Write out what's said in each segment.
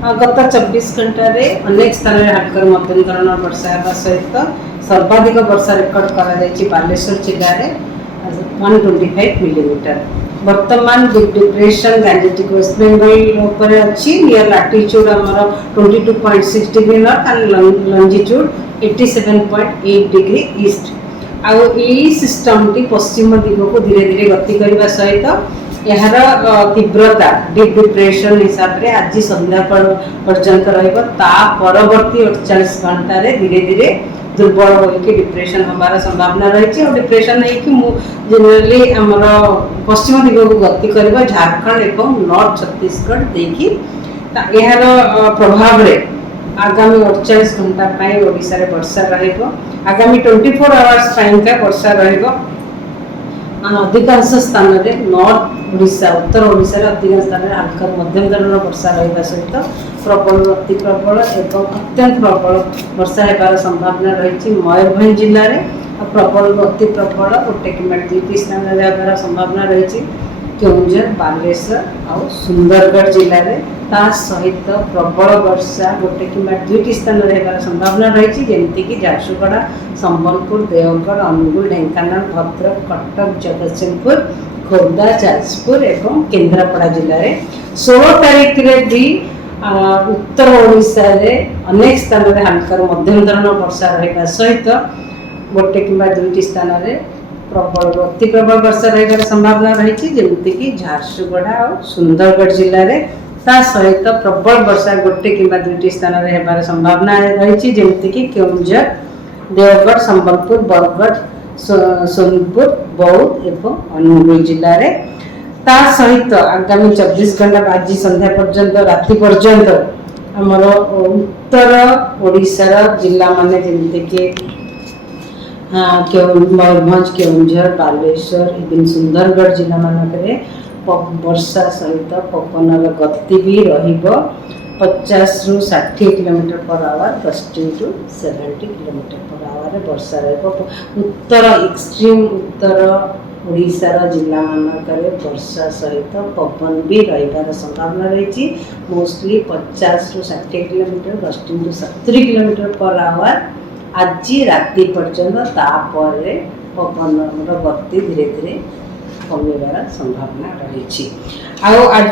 गत 24 घंटा रे अनेक स्थान में हल्का मध्यम धरण वर्षा होगा सहित सर्वाधिक वर्षा रेकर्ड करा बालेश्वर जिले में 125 मिलीमीटर। वर्तमान डिप्रेशन गैंजेटिक वेस्ट बेंगल अच्छी नियर लाटिट्यूड आमर 22.6 degree north and longitude 87.8 degree east. आउ यही सिस्टम टी पश्चिम दिग को धीरे धीरे गति करने सहित यार तीव्रता डीप डिप्रेशन हिसाब से आज संध्या पर्यंत परवर्ती 48 घंटा धीरे धीरे दुर्बल होकर डिप्रेशन हमारा संभावना रही और डिप्रेशन जनरली आमर पश्चिम दिग को गति कर झारखंड एवं नॉर्थ छत्तीसगढ़ देखी यार प्रभाव रे आगामी 48 घंटा ओडिशा रे वर्षा रहिबो। आगामी 24 आवर्स का वर्षा रहिबो। अधिकांश स्थान में नॉर्थ ओडिशा उत्तर ओडिशा रे अधिकांश स्थान में हल्का मध्यम धरण वर्षा रहिबा सहित प्रबल अति प्रबल एवं अत्यंत प्रबल वर्षा हेबार संभावना रही। मयूरभंज जिले में प्रबल अति प्रबल गोटे कि दुईटी स्थान में हेबार संभावना रही। केउंझर बालेश्वर और सुंदरगढ़ जिले में सहित प्रबल वर्षा गोटे कि दुईटी स्थान में हेबार संभावना रही जमीक झारसुगुड़ा संबलपुर देवगढ़ अनुगुल ढेंकानाल भद्रक कटक जगतसिंहपुर खोर्धा जाजपुर एवं केन्द्रापड़ा जिले में 16 तारीख में भी उत्तर ओडिशा रे अनेक स्थान में हल्का मध्यम धरण वर्षा रहा सहित गोटे कि दुईटी स्थान में प्रबल अति प्रबल वर्षा रही संभावना रही जमीक झारसुगुड़ा और सुंदरगढ़ जिले में सहित प्रबल वर्षा गोटे कि दुईटी स्थान में हेबार संभावना रही जमीक केउंझर देवगढ़ संबलपुर बरगढ़ सोनपुर बौद्ध एवं अनुगुल जिले में सहित आगामी 24 घंटा आज संध्या पर्यंत राति पर्यंत आमर उत्तर ओडिशार जिला माने जमीक मयूरभंज केउंझर बालेश्वर एवं सुंदरगढ़ जिला मानक वर्षा सहित पवन गति भी रहिबो 50 ରୁ 60 kilometre per hour 10 to 70 kilometre per hour वर्षा रहिबो। उत्तर एक्सट्रीम उत्तर ओडिशार जिला मानक वर्षा सहित पवन भी रहिबार संभावना रही। मोस्टली 50 ରୁ 60 kilometre 10 to 70 kilometre per our आज राति पर्यंत पवन गति धीरे धीरे कमिबार संभावना रही। आज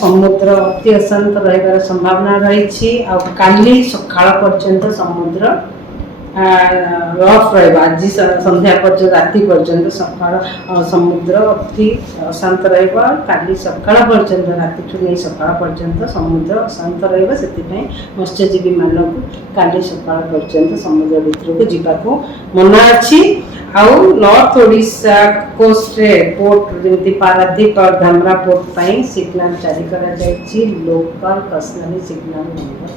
समुद्र अति अशांत रहिबार संभावना रही। काली सकाळ पर्यंत समुद्र रफ रहा। आज संध्या पर्यंत राति पर्यंत सकाळ समुद्र अति अशांत रहा। काली सकाळ पर्यंत राति नहीं सकाळ पर्यंत समुद्र अशांत रहा। से मत्स्यजीवी मानक काली सकाळ पर्यंत समुद्र भितर को जीवाको मना अच्छी। आउ नॉर्थ ओडिशा कोस्ट रे पोर्ट जमी पारादीप और धामरा पोर्ट सिग्नल जारी करा लोकल पर्सनली सिग्नल नंबर